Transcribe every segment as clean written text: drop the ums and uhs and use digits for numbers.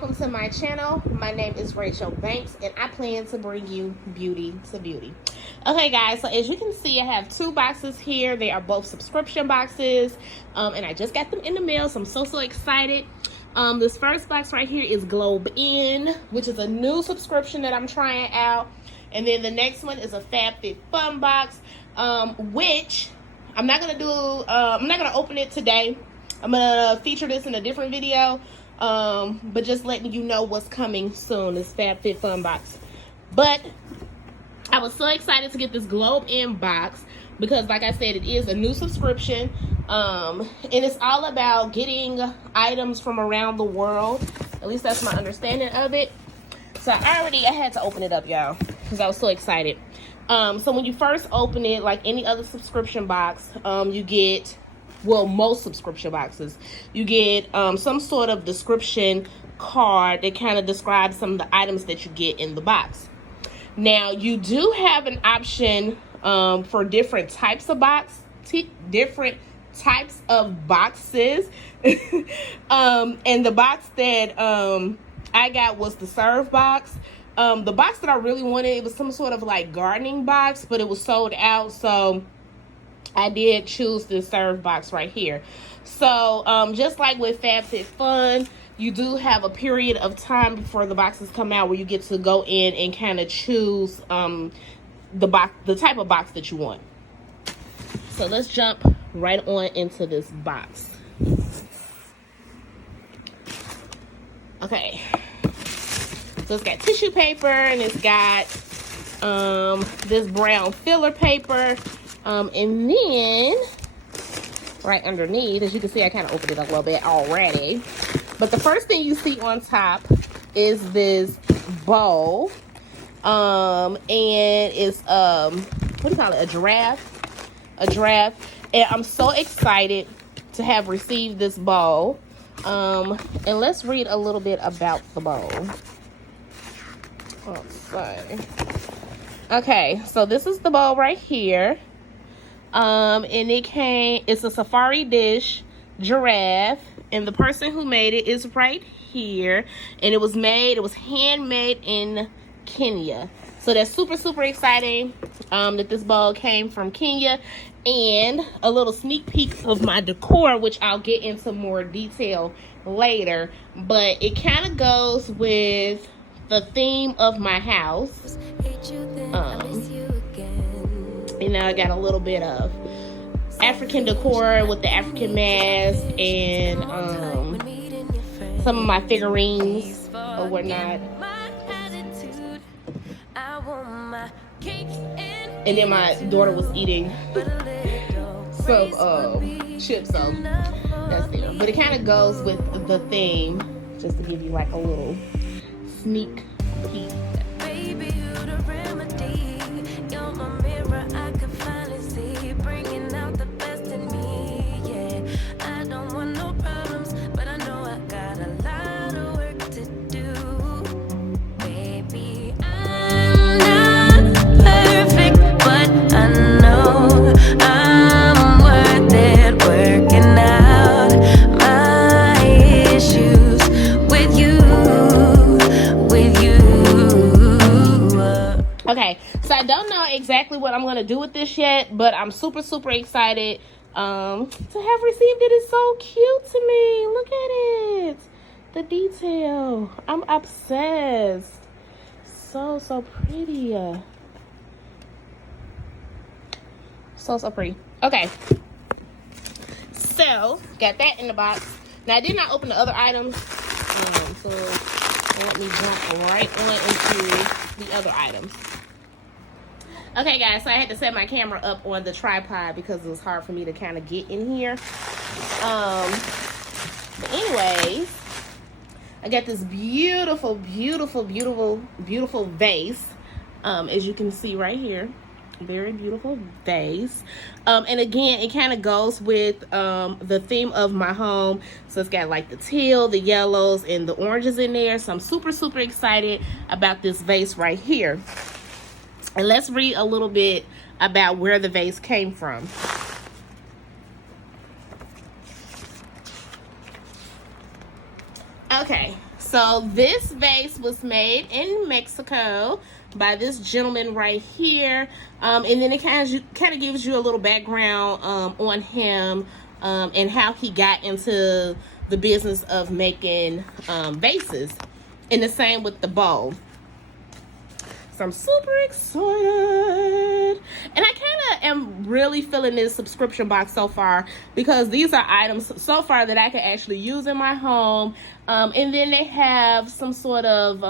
welcome to my channel. My name is Rachel Banks and I plan to bring you beauty to beauty. Okay guys, so as you can see, I have two boxes here. They are both subscription boxes, and I just got them in the mail, so I'm so excited. This first box right here is Globein, which is a new subscription that I'm trying out. And then the next one is a FabFitFun box, which I'm not gonna open it today. I'm gonna feature this in a different video, but just letting you know what's coming soon, this FabFitFun box. But I was so excited to get this Globein box because, like I said, it is a new subscription, and it's all about getting items from around the world. At least that's my understanding of it. So I had to open it up, y'all, because I was so excited. So when you first open it, like any other subscription box, you get, well, most subscription boxes, you get some sort of description card that kind of describes some of the items that you get in the box. Now, you do have an option for different types of boxes. And the box that I got was the serve box. The box that I really wanted, it was some sort of like gardening box, but it was sold out, so I did choose this serve box right here. So just like with FabFitFun, you do have a period of time before the boxes come out where you get to go in and kind of choose the type of box that you want. So let's jump right on into this box. Okay, so it's got tissue paper and it's got this brown filler paper, and then right underneath, as you can see, I kind of opened it up a little bit already, but the first thing you see on top is this bowl, and it's what do you call it, a giraffe, and I'm so excited to have received this bowl. And let's read a little bit about the bowl. Let's see. Okay, so this is the bowl right here. And it's a safari dish giraffe, and the person who made it is right here, and it was handmade in Kenya. So that's super exciting that this bowl came from Kenya. And a little sneak peek of my decor, which I'll get into more detail later, but it kind of goes with the theme of my house. You know, I got a little bit of African decor with the African mask and some of my figurines or whatnot. And then my daughter was eating some chips, so that's there. But it kind of goes with the theme, just to give you like a little sneak peek. Baby, you're the remedy. You're my mirror, I can finally see, bringing out the best in me. Yeah, I don't want no problems, but I know I got a lot of work to do. Baby, I'm not perfect, but I know I'm worth it, working out my issues with you. Okay, so I don't know exactly what I'm gonna do with this yet, but I'm super excited to have received it. It's so cute to me. Look at it, the detail. I'm obsessed. So pretty. So pretty. Okay, so got that in the box. Now I did not open the other items, so let me jump right on into the other items. Okay guys, so I had to set my camera up on the tripod because it was hard for me to kind of get in here. But anyways, I got this beautiful vase, as you can see right here. Very beautiful vase, and again, it kind of goes with the theme of my home. So it's got like the teal, the yellows, and the oranges in there. So I'm super excited about this vase right here. And let's read a little bit about where the vase came from. Okay, So this vase was made in Mexico by this gentleman right here, and then it kind of gives you a little background on him and how he got into the business of making vases, and the same with the bowl. So I'm super excited, and I kind of am really feeling this subscription box so far, because these are items so far that I can actually use in my home, and then they have some sort of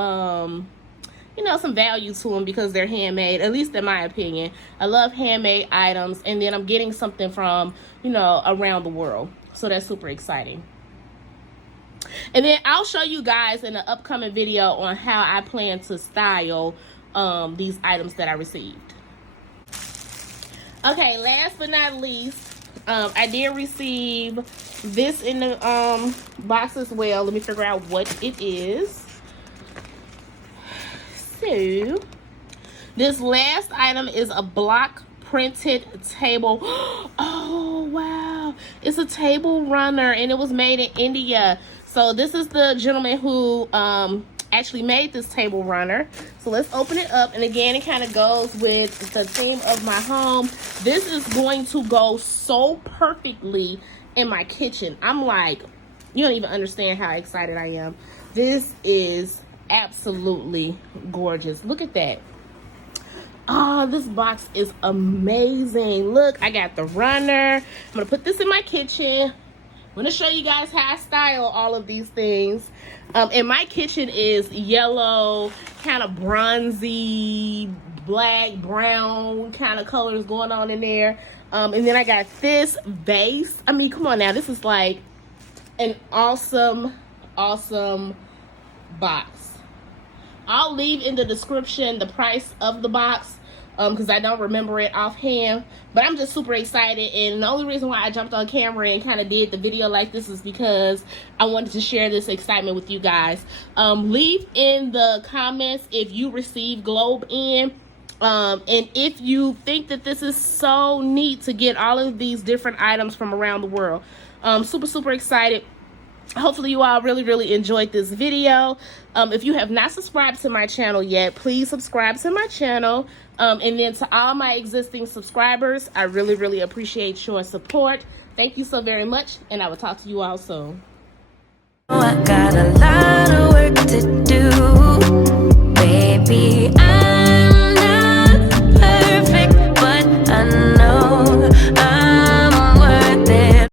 you know, some value to them because they're handmade, at least in my opinion. I love handmade items, and then I'm getting something from, you know, around the world, so that's super exciting. And then I'll show you guys in an upcoming video on how I plan to style these items that I received. Okay, last but not least, I did receive this in the box as well. Let me figure out what it is. So this last item is a block printed table. Oh wow, it's a table runner, and it was made in India. So this is the gentleman who actually made this table runner. So let's open it up, and again, it kind of goes with the theme of my home. This is going to go so perfectly in my kitchen. I'm like, you don't even understand how excited I am. This is absolutely gorgeous. Look at that. Oh, this box is amazing. Look, I got the runner. I'm gonna put this in my kitchen. I'm gonna show you guys how I style all of these things. And my kitchen is yellow, kind of bronzy, black, brown kind of colors going on in there. And then I got this vase. I mean, come on now, this is like an awesome box. I'll leave in the description the price of the box, because I don't remember it offhand, but I'm just super excited. And the only reason why I jumped on camera and kind of did the video like this is because I wanted to share this excitement with you guys. Leave in the comments if you receive Globein, and if you think that this is so neat to get all of these different items from around the world. Super excited. Hopefully you all really enjoyed this video. If you have not subscribed to my channel yet, please subscribe to my channel. And then to all my existing subscribers, I really appreciate your support. Thank you so very much, and I will talk to you all soon. I got a lot of work to do, baby.